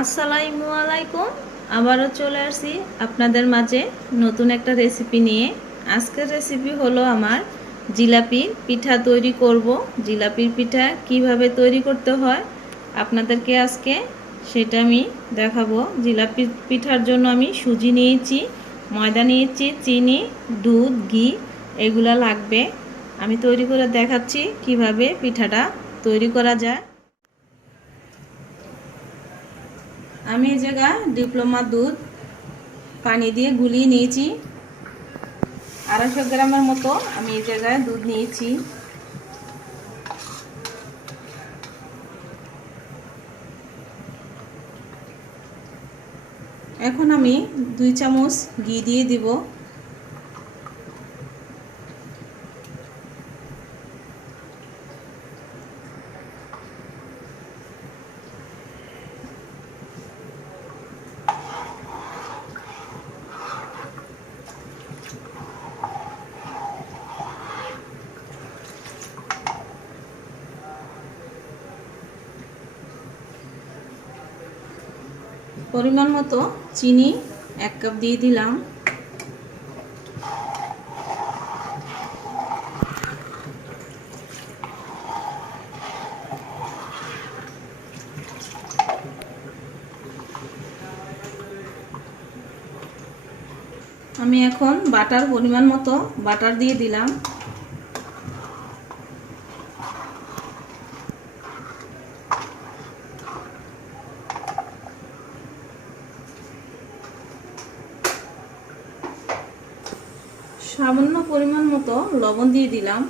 আসসালামু আলাইকুম। আবারও চলে আসছি আপনাদের মাঝে নতুন একটা রেসিপি নিয়ে। আজকের রেসিপি হলো আমার জিলাপির পিঠা তৈরি করব। জিলাপির পিঠা কিভাবে তৈরি করতে হয় আপনাদেরকে আজকে সেটা আমি দেখাবো। জিলাপির পিঠার জন্য আমি সুজি নিয়েছি, ময়দা নিয়েছি, চিনি, দুধ, ঘি এগুলা লাগবে। আমি তৈরি করে দেখাচ্ছি কিভাবে পিঠাটা তৈরি করা যায়। আমি এই জায়গায় ডিপ্লোমা দুধ পানি দিয়ে গুলিয়ে নিয়েছি। 250 গ্রামের মতো আমি এই জায়গায় দুধ নিয়েছি। এখন আমি 2 চামচ ঘি দিয়ে দিব। পরিমাণ মতো চিনি 1 কাপ দিয়ে দিলাম। আমি এখন বাটার পরিমাণ মতো বাটার দিয়ে দিলাম। সামান্য পরিমাণ মতো লবণ দিয়ে দিলাম।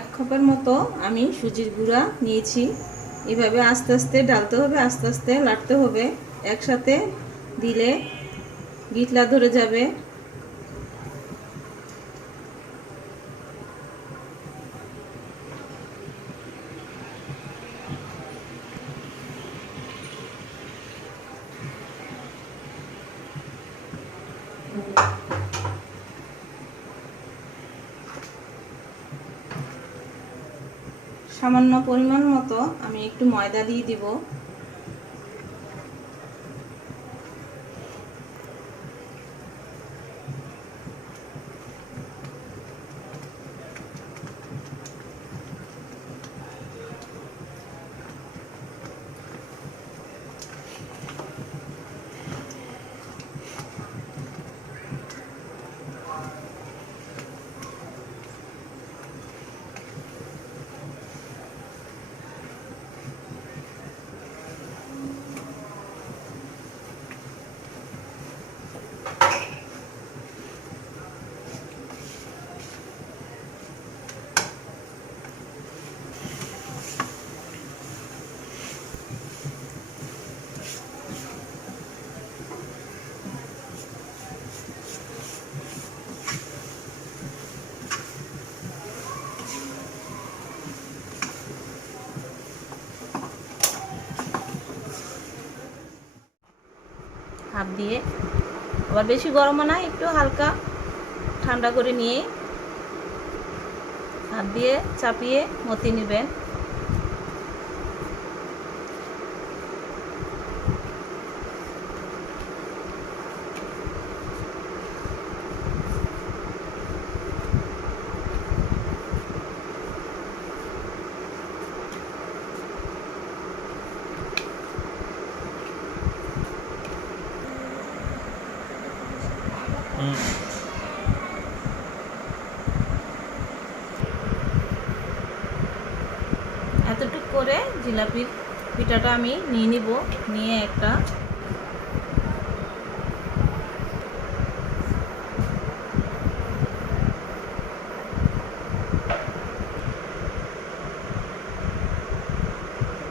এক কাপের মতো আমি সুজির গুঁড়া নিয়েছি। এভাবে আস্তে আস্তে ঢালতে হবে, আস্তে আস্তে লাড়তে হবে। একসাথে দিলে গিটলা ধরে যাবে। সামান্য পরিমাণ মতো আমি একটু ময়দা দিয়ে দিব। হাত দিয়ে আবার বেশি গরমও না, একটু হালকা ঠান্ডা করে নিয়ে হাত দিয়ে চাপিয়ে মথে নেবেন। এতটুক করে জিলাপির পিঠাটা আমি নিয়ে নিব। নিয়ে একটা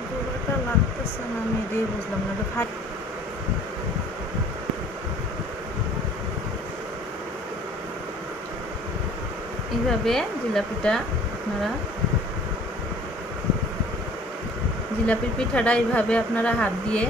জোড়াটা লাগতেছে না, আমি দিয়ে বুঝলাম না। ফাট এইভাবে জিলাপির পিঠাটা এইভাবে আপনারা হাত দিয়ে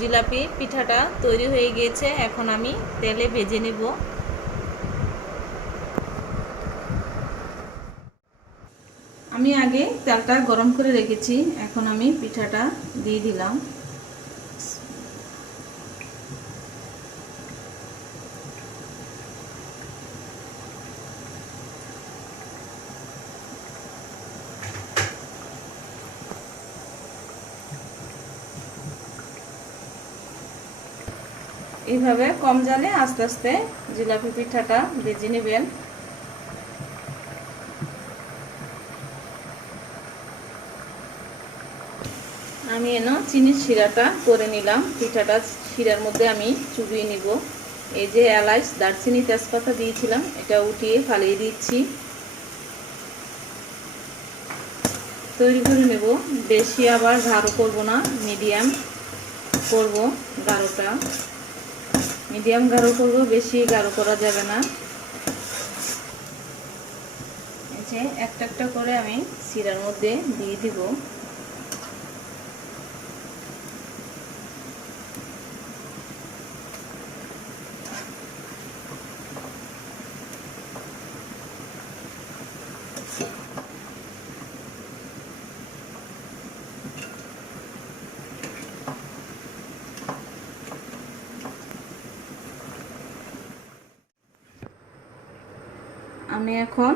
জিলাপি পিঠাটা তৈরি হয়ে গিয়েছে। এখন আমি তেলে ভেজে নেব। আমি আগে তেলটা গরম করে রেখেছি, এখন আমি পিঠাটা দিয়ে দিলাম। এইভাবে কম জালে আস্তে আস্তে জিলাপি পিঠাটা ভেজে নেবেন। আমি চিনির শিরাটা করে নিলাম। পিঠাটা শিরার মধ্যে আমি চুবিয়ে নিব। এই যে এলাচ, দারচিনি, তেজপাতা দিয়েছিলাম, এটা উঠিয়ে ফালিয়ে দিচ্ছি। তৈরি করে নেব। বেশি আবার গাঢ় করব না, মিডিয়াম করব। গাঢ়টা মিডিয়াম গাঢ় করব, বেশি গাঢ় করা যাবে না। এই যে একটা একটা করে আমি শিরার মধ্যে দিয়ে দিব। আমি এখন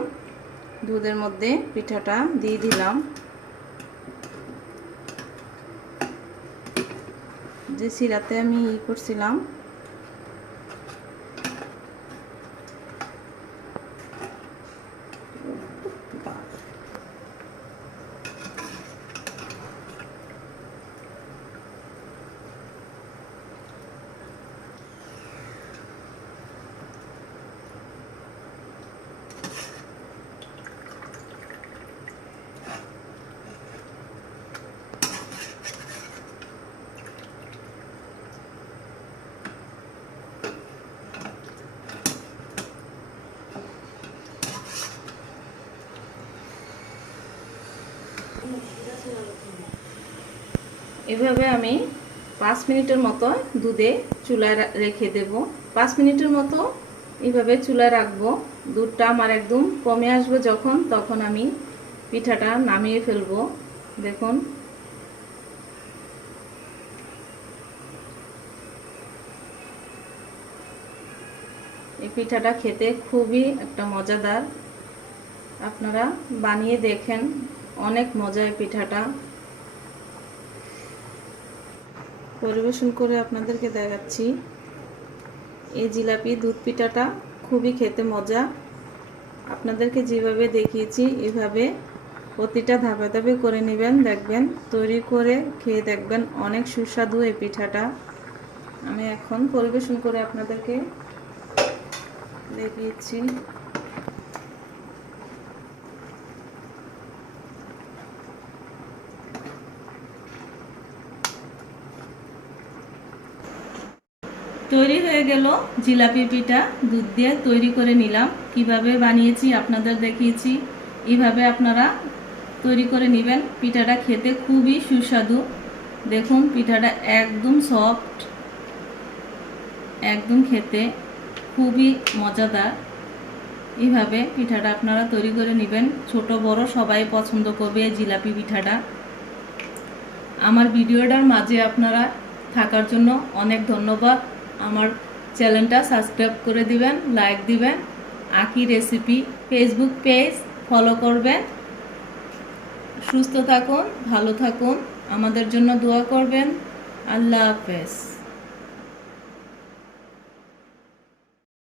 দুধের মধ্যে পিঠাটা দিয়ে দিলাম। যে শিরাতে আমি করছিলাম, এভাবে আমি 5 মিনিটের মতো দুধে চুলায় রেখে দেব। 5 মিনিটের মতো এইভাবে চুলায় রাখবো। দুধটা আমার একদম কমে আসবে যখন, তখন আমি পিঠাটা নামিয়ে ফেলবো। দেখুন, এই পিঠাটা খেতে খুবই একটা মজাদার। আপনারা বানিয়ে দেখেন, অনেক মজা এই পিঠাটা। পরিবেশন করে আপনাদেরকে দেখাচ্ছি। এই জিলাপি দুধ পিঠাটা খুবই খেতে মজা। আপনাদেরকে যেভাবে দেখিয়েছি এভাবে প্রতিটা ধাপে ধাপে করে নেবেন, দেখবেন তৈরি করে খেয়ে দেখবেন অনেক সুস্বাদু এই পিঠাটা। আমি এখন পরিবেশন করে আপনাদেরকে দেখিয়েছি। তৈরি হয়ে গেল জিলাপি পিঠা। দুধ দিয়ে তৈরি করে নিলাম। কিভাবে বানিয়েছি আপনাদের দেখিয়েছি। এইভাবে আপনারা তৈরি করে নেবেন। পিঠাটা খেতে খুবই সুস্বাদু। দেখুন পিঠাটা একদম সফট, একদম খেতে খুবই মজাদার। এইভাবে পিঠাটা আপনারা তৈরি করে নেবেন। ছোট বড় সবাই পছন্দ করবে এই জিলাপি পিঠাটা। আমার ভিডিওটার মাঝে আপনারা থাকার জন্য অনেক ধন্যবাদ। আমার চ্যানেলটা সাবস্ক্রাইব করে দিবেন, লাইক দিবেন। আঁকি রেসিপি ফেসবুক পেজ ফলো করবেন। সুস্থ থাকুন, ভালো থাকুন, আমাদের জন্য দোয়া করবেন। আল্লাহ হাফেজ।